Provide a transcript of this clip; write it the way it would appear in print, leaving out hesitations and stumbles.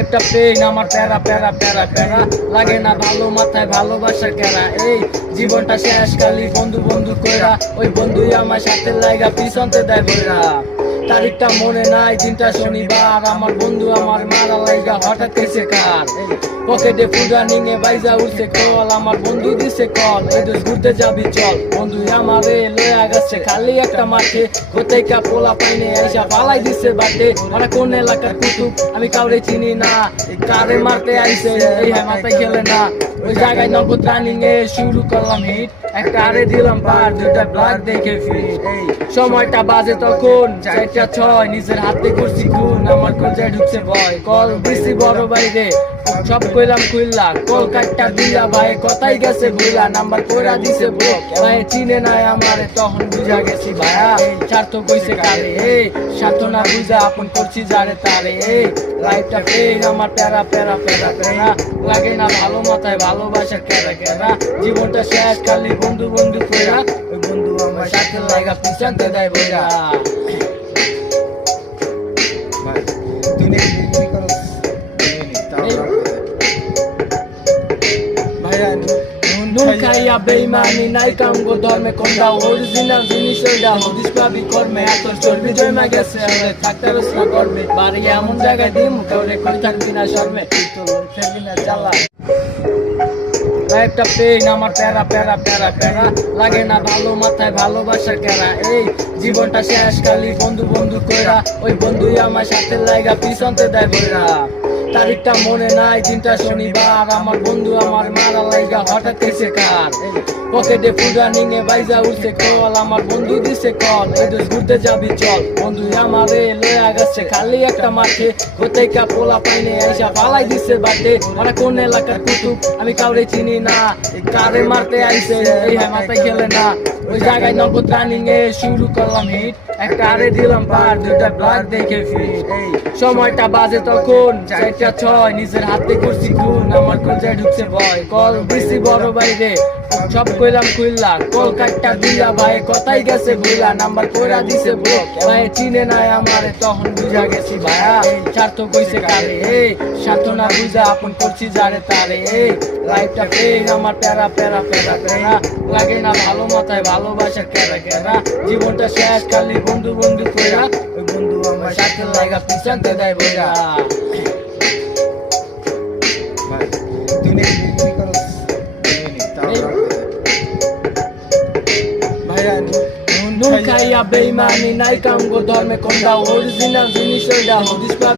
একটা পেইন আমার প্যারা প্যারা প্যারা প্যারা লাগে না ভালো মাথায় ভালোবাসার কেরা। এই জীবনটা শেষ খালি বন্ধু বন্ধু কইরা, ওই বন্ধুই আমার সাথে লাগা পিছনতে দেয় বইরা। তারিখটা মনে নাই, দিনটা শনিবার, আমার বন্ধু আমার মারা লাইগা হঠাৎ এসে কার। পকেটে ফুল রানিং এ বাইজা উঠছে কল, আমার বন্ধু দিছে কল, এই দোষ ঘুরতে যাবি চল। বন্ধু আমারে লয়া গেছে খালি একটা মাঠে, কোথায় কা পোলা পাইনে আইসা পালাই দিছে বাটে। ওরা কোন এলাকার কুতুব আমি কাউরে চিনি না, কারে মারতে আইছে এই হ্যাঁ মাথায় খেলে না। ওই জায়গায় নগদ রানিং এ শুরু করলাম হিট, একটা আরে দিলাম পার, দুইটা ব্লাক দেখে ফিট। এই সময়টা বাজে তখন 4:06, নিজের হাতে করছি খুন, আমার কলজায় ঢুকছে ভয়। কল দিছি বড় বাইরে সব কইলাম খুইল্লা, কল কাটটা দিয়া ভাই কথাই গেছে ভুলা, নাম্বার কইরা দিছে ব্লক। ভাই চিনে নাই আমারে তখন বুঝা গেছি ভাইয়া, স্বার্থ কইছে কারে। এই স্বার্থ না বুঝা আপন করছি যারে তারে। এই লাইফটা পেইন আমার প্যারা প্যারা প্যারা প্যারা লাগে না ভালো মাথায় ভালোবাসার কেরা কেরা। জীবনটা শেষ খালি বন্ধু বন্ধু কইরা, ওই বন্ধু আমার সাথে লাগা পিছনতে দেয় বইরা। নুন খাইয়া বেইমানি নাই কাম গো ধর্মে কোনটা অরিজিনাল জিনিস ওইটা হদিস পাবি কর্মে। এত চর্বি জমা গেছে আমাদের থাকতে রচনা করবে, বাড়ি এমন জায়গায় দিম কাউরে কই থাকবি না শর্মে, তুই তো ফেলবি না জ্বালা। একটা পেইন আমার প্যারা প্যারা প্যারা প্যারা লাগে না ভালো মাথায় ভালোবাসার কেরা। এই জীবনটা শেষ খালি বন্ধু বন্ধু কইরা, ওই বন্ধুই আমার সাথে লাগা পিছনতে দেয় বইরা। তারিখটা মনে নাই, দিনটা শনিবার, আমার বন্ধু আমার মারা লাইগা হঠাৎ এসে কার। পকেটে ফুল রানিং এ বাইজা উঠছে কল, আমার বন্ধু দিছে কল, এই দোষ ঘুরতে যাবি চল। বন্ধু আমারে লয়া গেছে খালি একটা মাঠে, কোথায় কা পোলা পাইনে আইসা পালাই দিছে বাটে। ওরা কোন এলাকার কুতুব আমি কাউরে চিনি না, কারে মারতে আইছে এই হ্যাঁ মাথায় খেলে না। ওই জায়গায় নগদ রানিং এ শুরু করলাম হিট, একটা আরে দিলাম পার, দুইটা ব্লাক দেখে ফিট। এই সময়টা বাজে তখন 4:06, নিজের হাতে করছি খুন, আমার কলজায় ঢুকছে ভয়। কল দিছি বড় বাইরে সব কইলাম খুইল্লা, কল কাটটা দিয়া ভাই কথাই গেছে ভুলা, নাম্বার কইরা দিছে ব্লক। ভাই চিনে নাই আমারে তখন বুঝা গেছি ভাইয়া, স্বার্থ কইছে কারে। এই স্বার্থ না বুঝা আপন করছি যারে তারে। এই লাইফটা পেইন আমার প্যারা প্যারা প্যারা প্যারা লাগে না ভালো মাথায় ভালোবাসার কেরা কেরা। জীবনটা শেষ খালি বন্ধু বন্ধু কইরা, ওই বন্ধু আমার সাথে লাগা পিছনতে দেয় বইরা। নুন খাইয়া বেইমানি নাই কাম গো ধর্মে কোনটা অরিজিনাল জিনিস ওইটা হদিস